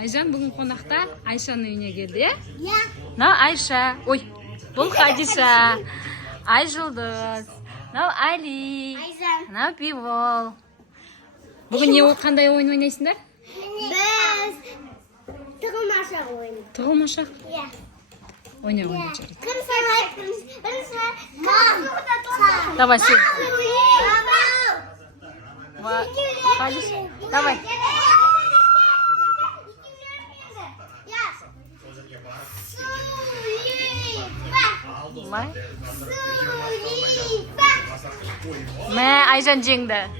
Айжан бүгін қонақта Айшаның үйіне келді, е? Иә. Мынау Айша. Ой, бұл Хадиша. Айжұлдыз. Мынау Али. Айжан. Мынау Бибол. Бүгін қандай ойын ойнайсыңдар? Біз тығылмашақ ойны. Тығылмашақ? Иә. Ойна жарайды. Кім санайды? Давай, сен. Мам. Хадиша, давай. Давай. Мә, Айжан жеңді.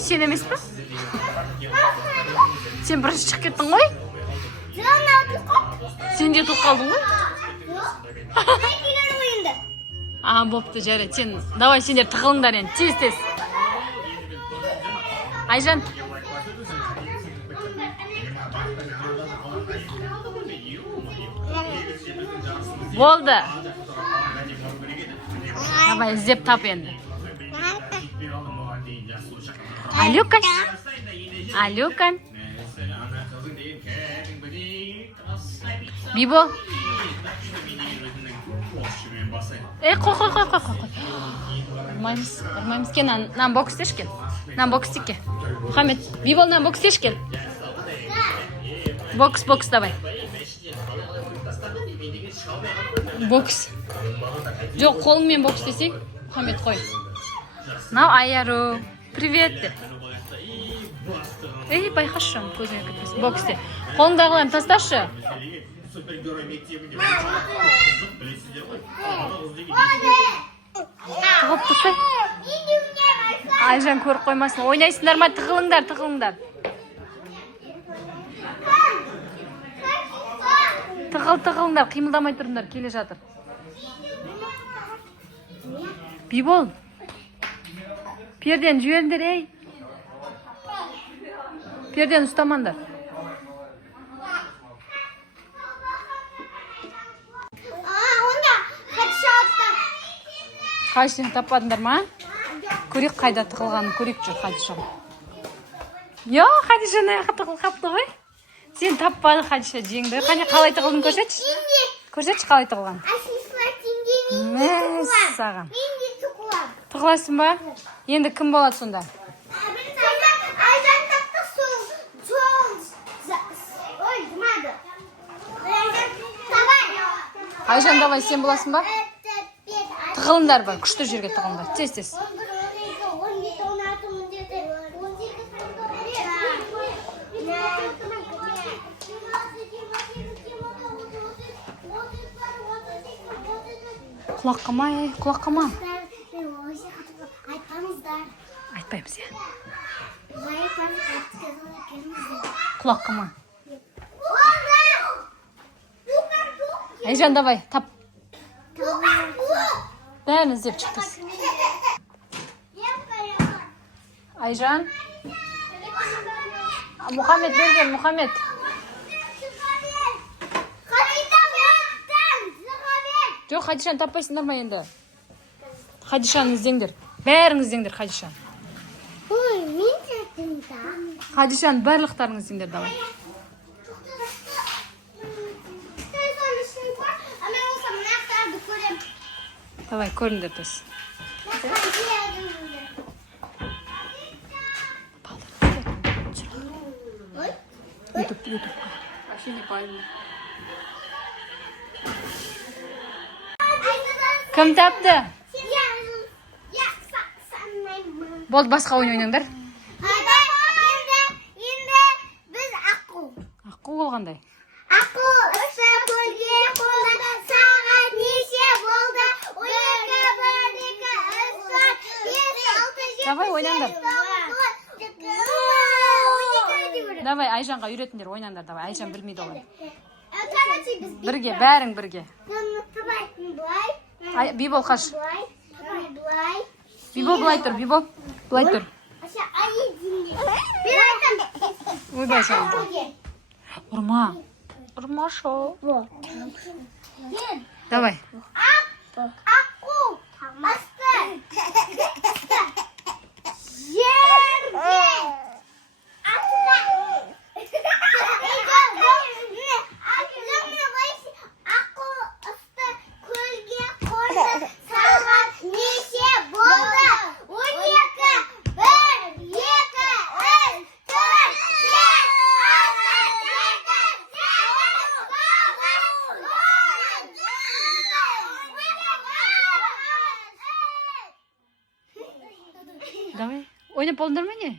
Сен емес пе? Сен бірінші шығып кеттің ғой? Сен де тұқ қалдың ғой? Бопты, жарайды. Сен, давай сендер тығылыңдар енді, тез-тез. Айжан. Болды. Давай, іздеп тап енді. Алюкан. Алюкан. Бибол. Қой. Ұрмаймыз. Кен, нан бокс теш кел. Нан бокс тек кел. Мұхаммед, Бибол, нан бокс теш кел. Бокс, давай. Бокс. Жоқ, қолыңмен бокс десең, Мұхаммед, қой. Нау Айару. Привет. Байқашы, көзіңе кетпесін. Бокс де. Қолыңдағыларын тасташы. Тығып тұстай. Айжан көріп қоймасын. Ойнайсыңдар ма? Тығылыңдар. Тығылыңдар. Қимылдамай тұрыңдар. Келе жатыр. Бибол. Перден жүйелдер, ей. Перден ұстамандар. Қайшыны таппадыңдар ма? Көрек қайда тығылғанын көрек жүр Хадиша. Йо, Хадишаны тығыл қапты ғой. Сен таппады Хадиша жеңді. Қане қалай тығылдың көрсетші? Көрсетші қалай тығылған. Мәс саған. Тығыласың ба? Енді кім болады сонда? Айжан, давай, сен боласың ба? Тығылыңдар бар, күшті жерге тығылыңдар. Тез. Құлақ қама. Айтпаймыз, я. Құлақ қама. Айжан, давай, тап. Бәрін іздеп шықтыз. Айжан. Мұхаммед берген, Мұхаммед. Жоқ, Хадишаны таппайсыңдар ма енді? Хадишаны іздеңдер. Бәрін іздеңдер, Хадишаны. Хадишаны барлықтарың іздеңдер, давай. Давай, көріңдер тез. YouTube. Кім тапты? Болды, басқа ойын ойнаңдар. Енді біз аққу. Аққу болғандай. Аққу ұшы көлге қонды, сағат неше болды? 12, 1, 2, 3, 4, 5, 6, 7, Давай, ойнаңдар. 8, 9, 10. Давай, Айжанға үйретіңдер, ойнаңдар, давай. Айжан білмейді олай. Бірге, бәрің бірге. Былай. Бибол қаш. Былай. Бибол былай тұр, Бибол. Былай тұр. Ойбай саған. Ұрма шоу. Давай. Аққу. Асты. Жерге. Давай. Ойнап болдыңдар ма не?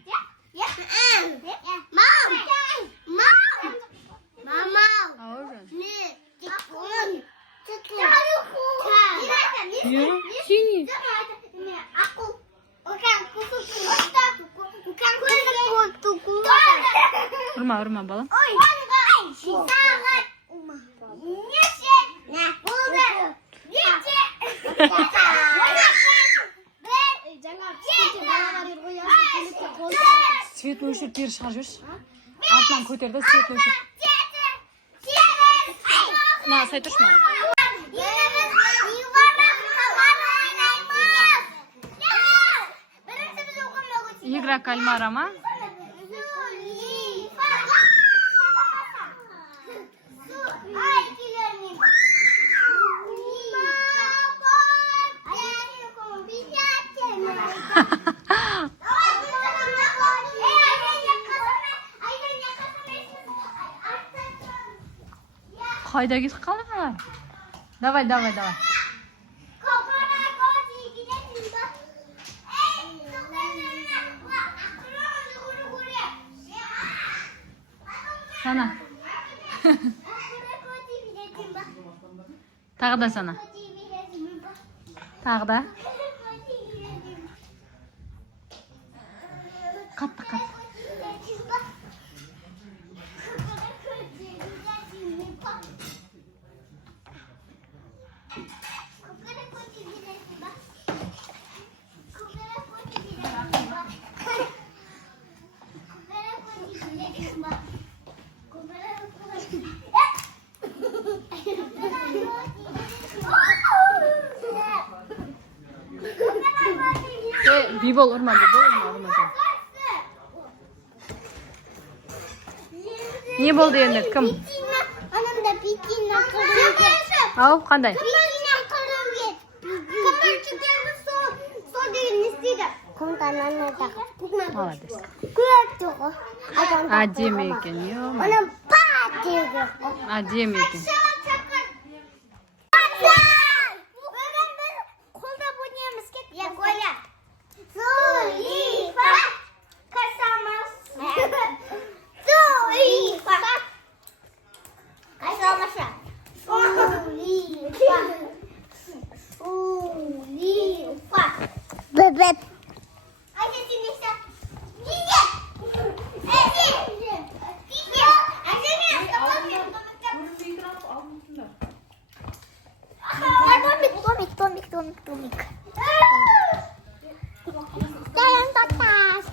Мама. Ауыр. Iya, Sini. Aku bukan kuku. Ұрма, балам. Sangat. Nah, Свет өшір, бері шығарып жіберші. Артынан көтерді, свет өшір. На, сай тұршы ма? Игра кальмара ма? Қайда кетіп қалды? Давай. Сана. Тағы да сана. Тағы да. Қатты. Бибол ұрма. Не болды енді, кім? Анамда пекинна кырыгы. Ау, қандай? Пекинна кырыгы. Короче, сол деген не істейді? Комнатаны тағып. Молодец. Көп тұғы. Әдемі екен, ё-ма. Оның патегі. Әдемі екен. Бүгін біз қолдап ойнаймыз кет. Я Коля. Зулифа. Касамас. Зулифа. Касамаша. Зулифа. Бебеп. Ayşe sinirse. Gide. Домик. Dalam tas.